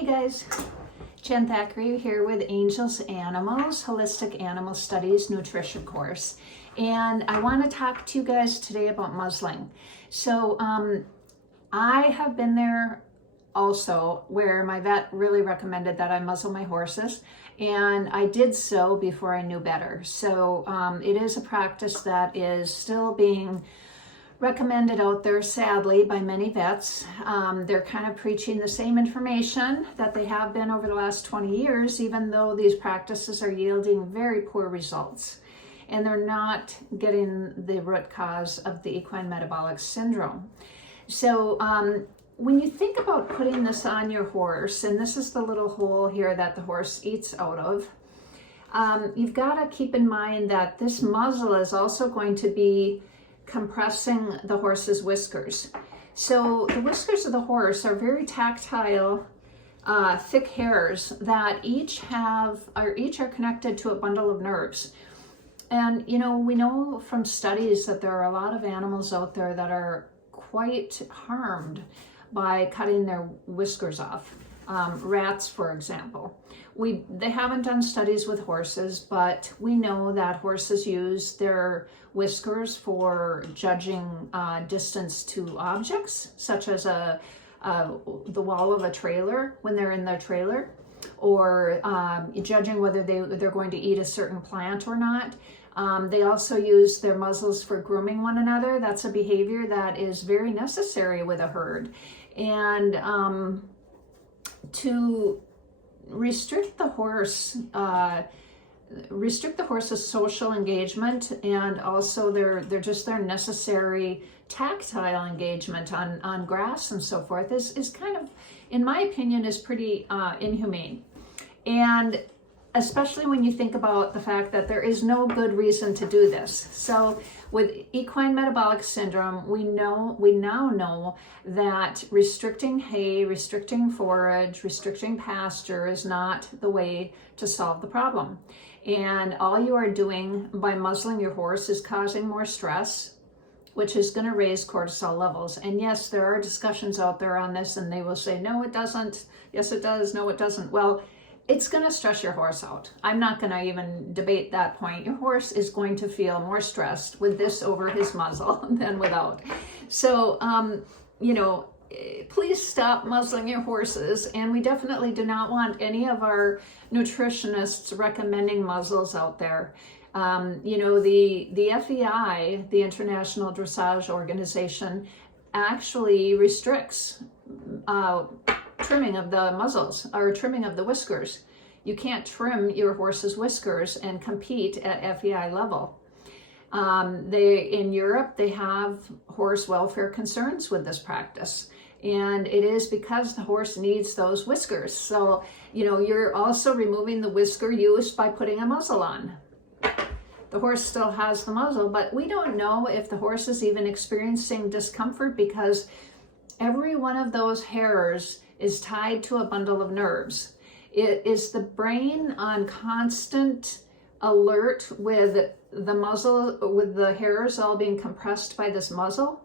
Hey guys, Jen Thackeray here with Angels Animals, Holistic Animal Studies Nutrition course. And I want to talk to you guys today about muzzling. So I have been there also where my vet really recommended that I muzzle my horses, and I did so before I knew better. So it is a practice that is still being recommended out there, sadly, by many vets. They're kind of preaching the same information that they have been over the last 20 years, even though these practices are yielding very poor results. And they're not getting the root cause of the equine metabolic syndrome. So when you think about putting this on your horse, and this is the little hole here that the horse eats out of, you've got to keep in mind that this muzzle is also going to be compressing the horse's whiskers. So the whiskers of the horse are very tactile, thick hairs that each are connected to a bundle of nerves. And you know, we know from studies that there are a lot of animals out there that are quite harmed by cutting their whiskers off. Rats, for example. They haven't done studies with horses, but we know that horses use their whiskers for judging distance to objects, such as the wall of a trailer when they're in their trailer, or judging whether they're going to eat a certain plant or not. They also use their muzzles for grooming one another. That's a behavior that is very necessary with a herd. And to restrict the horse's social engagement, and also their necessary tactile engagement on grass and so forth is kind of, in my opinion, is pretty inhumane. And especially when you think about the fact that there is no good reason to do this. So with equine metabolic syndrome, we now know that restricting hay, restricting forage, restricting pasture is not the way to solve the problem. And all you are doing by muzzling your horse is causing more stress, which is going to raise cortisol levels. And yes, there are discussions out there on this, and they will say, no, it doesn't. Yes, it does. No, it doesn't. Well, it's going to stress your horse out. I'm not going to even debate that point. Your horse is going to feel more stressed with this over his muzzle than without. So, you know, please stop muzzling your horses. And we definitely do not want any of our nutritionists recommending muzzles out there. You know, the FEI, the International Dressage Organization, actually restricts trimming of the muzzles or trimming of the whiskers. You can't trim your horse's whiskers and compete at FEI level. In Europe, they have horse welfare concerns with this practice. And it is because the horse needs those whiskers. So, you know, you're also removing the whisker use by putting a muzzle on. The horse still has the muzzle, but we don't know if the horse is even experiencing discomfort, because every one of those hairs is tied to a bundle of nerves. It is the brain on constant alert with the muzzle, with the hairs all being compressed by this muzzle.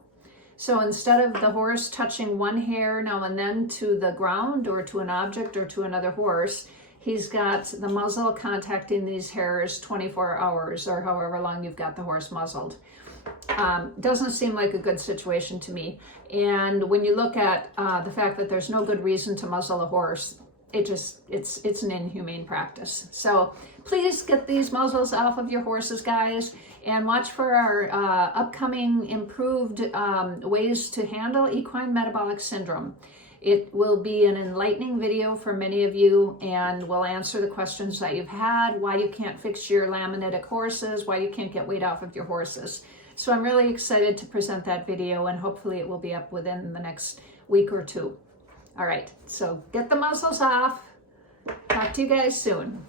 So instead of the horse touching one hair now and then to the ground or to an object or to another horse, he's got the muzzle contacting these hairs 24 hours or however long you've got the horse muzzled. Doesn't seem like a good situation to me. And when you look at the fact that there's no good reason to muzzle a horse, it's an inhumane practice. So please get these muzzles off of your horses, guys, and watch for our upcoming improved ways to handle equine metabolic syndrome. It will be an enlightening video for many of you, and will answer the questions that you've had, why you can't fix your laminitic horses, why you can't get weight off of your horses. So I'm really excited to present that video, and hopefully it will be up within the next week or two. All right, so get the muzzles off. Talk to you guys soon.